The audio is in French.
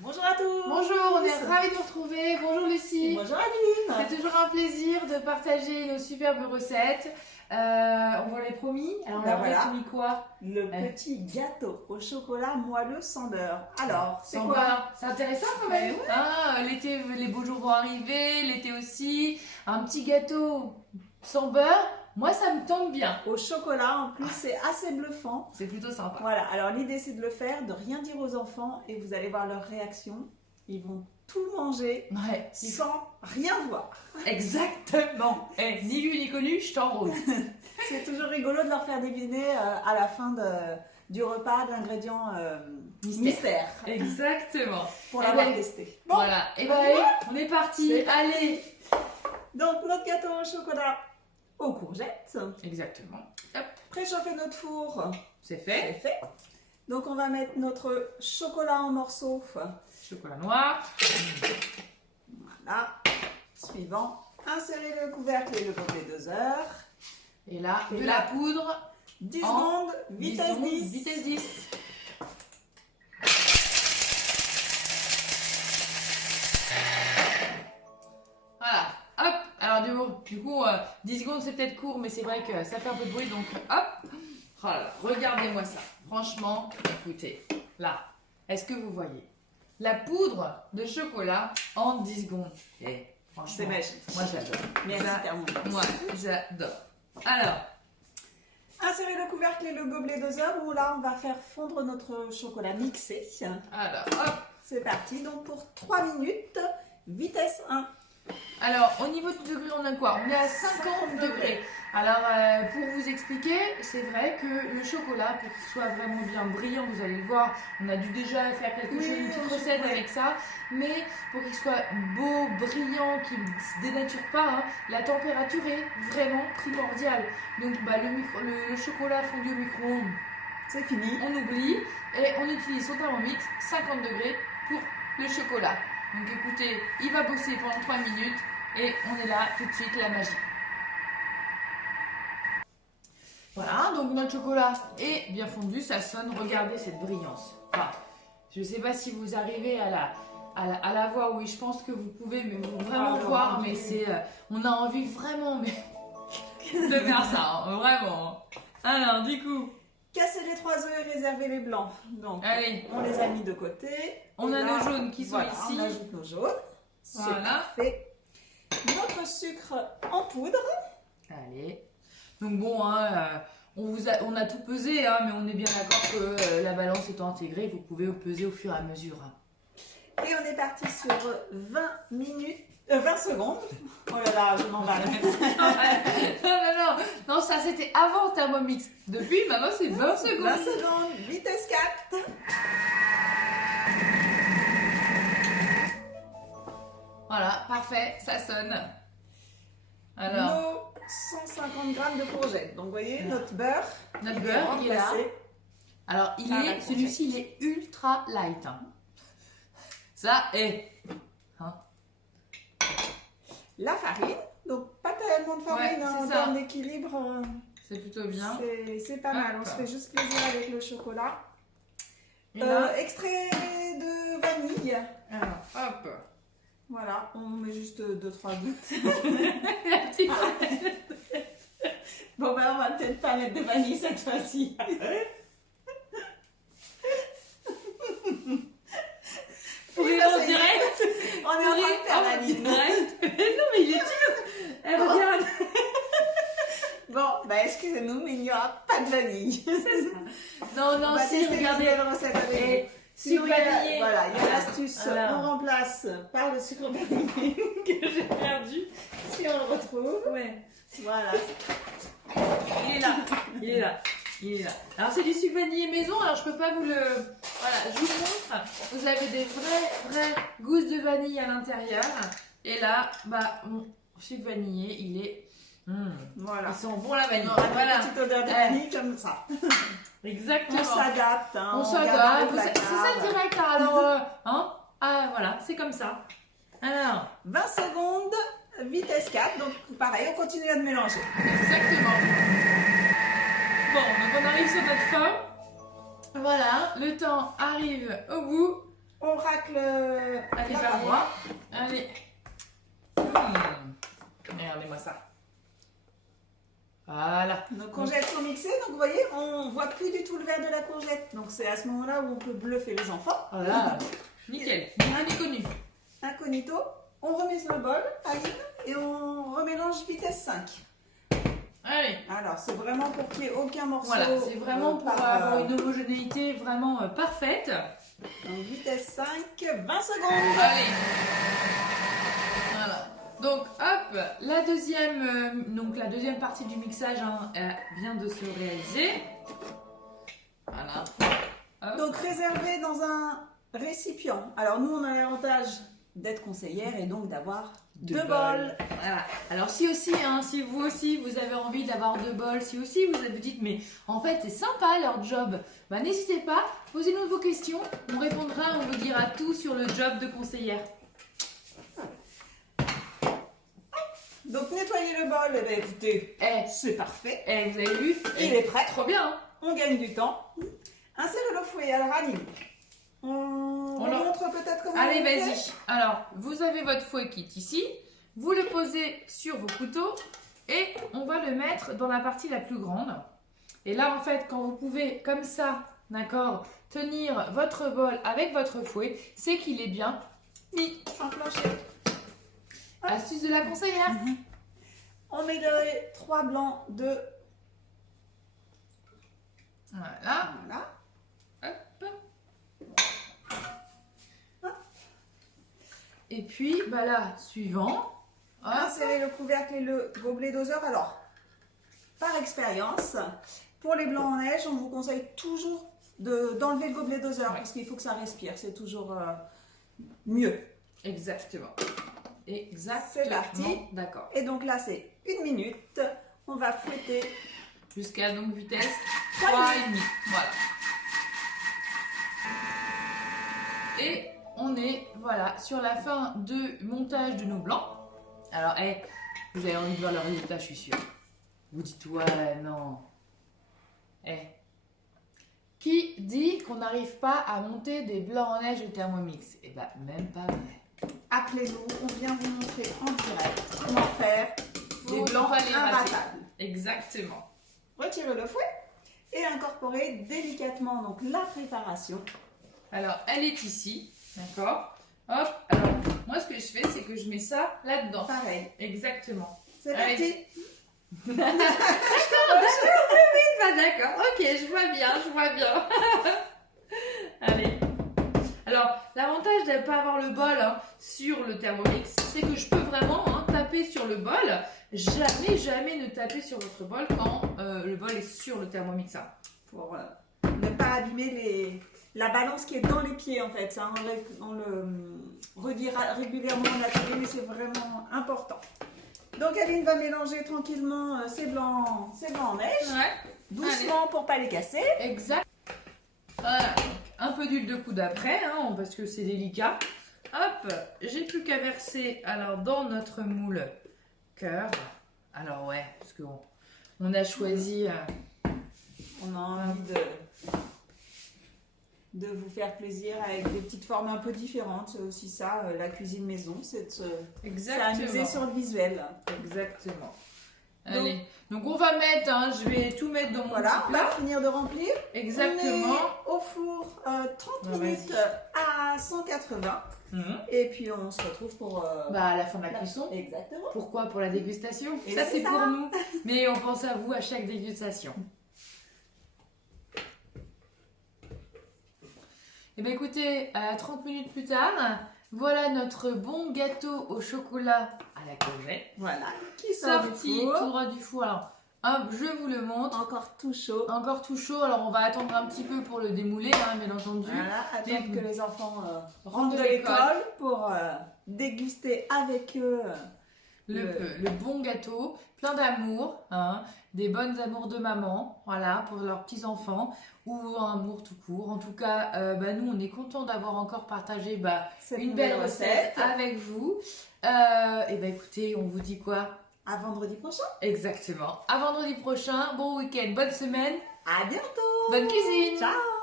Bonjour à tous. Bonjour, on est ravis de vous retrouver. Bonjour Lucie. Bonjour Adeline. C'est toujours un plaisir de partager nos superbes recettes. On vous l'avait promis. Alors Ben on voilà. promis quoi? Le petit gâteau au chocolat moelleux sans beurre. Alors, c'est Sans quoi? beurre. C'est intéressant quand même. Ouais. Hein, l'été, les beaux jours vont arriver, l'été aussi. Un petit gâteau sans beurre, moi ça me tente bien. Au chocolat, en plus, c'est assez bluffant. C'est plutôt sympa. Voilà, alors l'idée c'est de le faire, de rien dire aux enfants et vous allez voir leur réaction. Ils vont tout manger Ouais, sans rien voir. exactement. Ni lu ni connu, je t'enrôle. C'est toujours rigolo de leur faire deviner à la fin du repas de l'ingrédient mystère Exactement. pour Eh l'avoir ben, testé. Bon, Voilà, et ben allez, on est parti. C'est parti. Allez. donc notre gâteau au chocolat aux courgettes. Exactement. Hop, Préchauffer notre four, c'est c'est fait. fait. Donc on va mettre notre chocolat en morceaux. Chocolat noir. Voilà. Suivant, insérer le couvercle et le gobelet doseur. Et là, Et de là, la poudre. 10 En secondes, 10 vitesse secondes, 10. Vitesse 10. Voilà. Hop. Alors du coup 10 secondes c'est peut-être court, mais c'est vrai que ça fait un peu de bruit, donc hop. Oh là là, regardez-moi ça. Franchement, écoutez. Là, est-ce que vous voyez la poudre de chocolat en 10 secondes? Franchement, C'est magique. moi j'adore. Merci Ça, Thermomix. moi j'adore. Alors, Insérer le couvercle et le gobelet doseur où là on va faire fondre notre chocolat mixé. hop. C'est parti, donc pour 3 minutes, vitesse 1. Alors, au niveau du degré, on a quoi? On est à 50 degrés. Alors, pour vous expliquer, c'est vrai que le chocolat, pour qu'il soit vraiment bien brillant, vous allez le voir, on a dû déjà faire quelque chose, une petite recette avec ça, mais pour qu'il soit beau, brillant, qu'il ne se dénature pas, hein, la température est vraiment primordiale. Donc, le chocolat fondu au micro-ondes, C'est fini. on oublie et on utilise son Thermomix 50 degrés pour le chocolat. Donc écoutez, il va bosser pendant 3 minutes et on est là tout de suite, la magie. Voilà, donc notre chocolat est bien fondu, ça sonne, regardez cette brillance. Enfin, je ne sais pas si vous arrivez à la voir, oui, je pense que vous pouvez vraiment voir, mais c'est, on a envie vraiment de faire ça, hein, vraiment. Alors du coup, Casser les 3 œufs et réserver les blancs. Donc, allez, on les a mis de côté. on Et a là, nos jaunes qui sont voilà, ici. On ajoute nos jaunes. C'est Voilà. parfait. Notre sucre en poudre. Allez. Donc bon, hein, on a tout pesé, hein, mais on est bien d'accord que la balance étant intégrée, vous pouvez peser au fur et à mesure. Hein. Et on est parti sur 20 minutes. 20 secondes. Oh là là, je m'emballe. Non, ça c'était avant Thermomix. Depuis, maintenant c'est 20 20 secondes. secondes, vitesse 4. Voilà, parfait, ça sonne. Alors, Nos 150 grammes de courgettes. Donc, vous voyez, notre beurre. notre beurre, il est là. remplacé. Alors, la celui-ci, il est ultra light. Hein. Ça est. Hein. La farine. Donc, pas tellement de farine Ouais, hein, c'est en ça. termes d'équilibre. C'est plutôt bien. C'est pas mal. On Hop. se fait juste plaisir avec le chocolat. Et là, Extrait de vanille. alors, hop. Voilà, on met juste 2-3 gouttes. Un petit peu. Bon, ben, on va peut-être pas mettre de vanille cette fois-ci. Oui, parce on que- dirait. On est en train de faire la ligne. Non, mais il est dur. Elle regarde. Bon, ben, excusez-nous, mais il n'y aura pas de vanille. Non, On non, va si, tester une regardez. nouvelle recette avec Et vous. sucre Sinon, il y a- vanillé. Voilà, il y a l'astuce. Alors. On remplace par le sucre vanillé que j'ai perdu. Si on le retrouve. Ouais. Voilà. Il est là. Il est là. Il est là. Alors, c'est du sucre vanillé maison. Alors, je peux pas vous le. Voilà, je vous montre. Vous avez des vraies gousses de vanille à l'intérieur. Et là, mon sucre vanillé, il est. Voilà. Ils sont bons la vanille. On aura Voilà. une petite odeur de vanille comme ça. Exactement. On s'adapte. Hein, On regarde s'adapte. dans le C'est ça placard. le direct. Hein. Alors, ah, voilà, c'est comme ça. Alors, 20 secondes, vitesse 4. Donc, pareil, on continue à mélanger. exactement. Bon, donc on arrive sur notre fin. Voilà, le temps arrive au bout. On rack plaque le. Allez, la par paille. moi. Allez. Regardez-moi ça. Voilà. Nos courgettes sont mixées, donc vous voyez, on voit plus du tout le vert de la courgette. Donc c'est à ce moment-là où on peut bluffer les enfants. Voilà. Nickel. Ni vu ni connu. Incognito, on remet sur le bol, Aline, et on remélange vitesse 5. Allez. Alors c'est vraiment pour qu'il n'y ait aucun morceau. Voilà, c'est vraiment pour par, avoir une homogénéité vraiment parfaite. Donc vitesse 5, 20 secondes. Allez. Voilà. Donc hop, la deuxième partie du mixage vient de se réaliser. Voilà. Hop. Donc réservé dans un récipient. Alors nous on a l'avantage d'être conseillère et donc d'avoir deux bols. Voilà. Alors si vous aussi vous avez envie d'avoir 2 bols, si aussi vous vous dites mais en fait c'est sympa leur job, bah n'hésitez pas, posez-nous vos questions, on répondra, on vous dira tout sur le job de conseillère. Donc nettoyer le bol, eh bien, écoutez, c'est parfait. Vous avez vu? Il est prêt. Trop bien, hein. On gagne du temps. Insérez le fouet. Alors Aline, on montre peut-être comment Allez, on fait. vas-y. Alors, vous avez votre fouet qui est ici. Vous le posez sur vos couteaux et on va le mettre dans la partie la plus grande. Et là, en fait, quand vous pouvez, comme ça, d'accord, tenir votre bol avec votre fouet, c'est qu'il est bien mis enclenché. Astuce de la conseillère. On met les 3 blancs de... Voilà. Voilà. Hop. Et puis, bah là, suivant. Hop. Insérez le couvercle et le gobelet doseur. Alors, par expérience, pour les blancs en neige, on vous conseille toujours d'enlever le gobelet doseur parce qu'il faut que ça respire. C'est toujours mieux. Exactement. C'est parti. D'accord. Et donc là, c'est 1 minute. On va fouetter. Jusqu'à donc vitesse 3,5. 3,5. Voilà. Et on est voilà sur la fin de montage de nos blancs. Alors, vous avez envie de voir le résultat, je suis sûre. Vous dites ouais, non. Qui dit qu'on n'arrive pas à monter des blancs en neige au Thermomix? Eh ben, même pas vrai. Appelez-nous, on vient vous montrer en direct comment faire des Faut blancs pas les rater. imbattables. Exactement. Retirez le fouet et incorporez délicatement donc la préparation. Alors, elle est ici, d'accord? Hop, alors, moi ce que je fais, c'est que je mets ça là-dedans. Pareil. Exactement. C'est Allez. parti. Bah, d'accord, ok, je vois bien. Allez. Alors, l'avantage de ne pas avoir le bol sur le Thermomix, c'est que je peux vraiment taper sur le bol. Jamais ne taper sur votre bol quand le bol est sur le Thermomix. Pour ne pas abîmer la balance qui est dans les pieds en fait. Ça, on le redit régulièrement à la télé, mais c'est vraiment important. Donc Aline va mélanger tranquillement ces blancs en neige, doucement pour pas les casser. Exact. Voilà. Un peu d'huile de coude après, parce que c'est délicat. Hop, j'ai plus qu'à verser alors dans notre moule cœur. Alors ouais, parce qu'on a choisi. On a envie de vous faire plaisir avec des petites formes un peu différentes. C'est aussi ça, la cuisine maison, c'est de s'amuser sur le visuel. Exactement. Allez, donc on va mettre, je vais tout mettre dans mon Voilà, petit on plat. va finir de remplir. Exactement. On est au four 30 minutes à 180. Et puis on se retrouve pour... à la fin de la cuisson. Exactement. Pourquoi? Pour la dégustation. Et ça c'est c'est ça. pour nous. Mais on pense à vous à chaque dégustation. Et bien écoutez, 30 minutes plus tard, voilà notre bon gâteau au chocolat à la courgette. Voilà, qui sort du Sorti four. tout droit du four. Alors, hop, je vous le montre. Encore tout chaud. Encore tout chaud, alors on va attendre un petit peu pour le démouler, bien entendu. Voilà, attendre Mais- que les enfants Rentrent rentrent de de l'école. l'école pour déguster avec eux. Le bon gâteau, plein d'amour, des bonnes amours de maman, voilà, pour leurs petits-enfants, ou un amour tout court. En tout cas, nous, on est contents d'avoir encore partagé Cette une nouvelle belle recette avec vous. Et écoutez, on vous dit quoi? À vendredi prochain. Exactement. À vendredi prochain, bon week-end, bonne semaine, À bientôt. bonne cuisine. Ciao.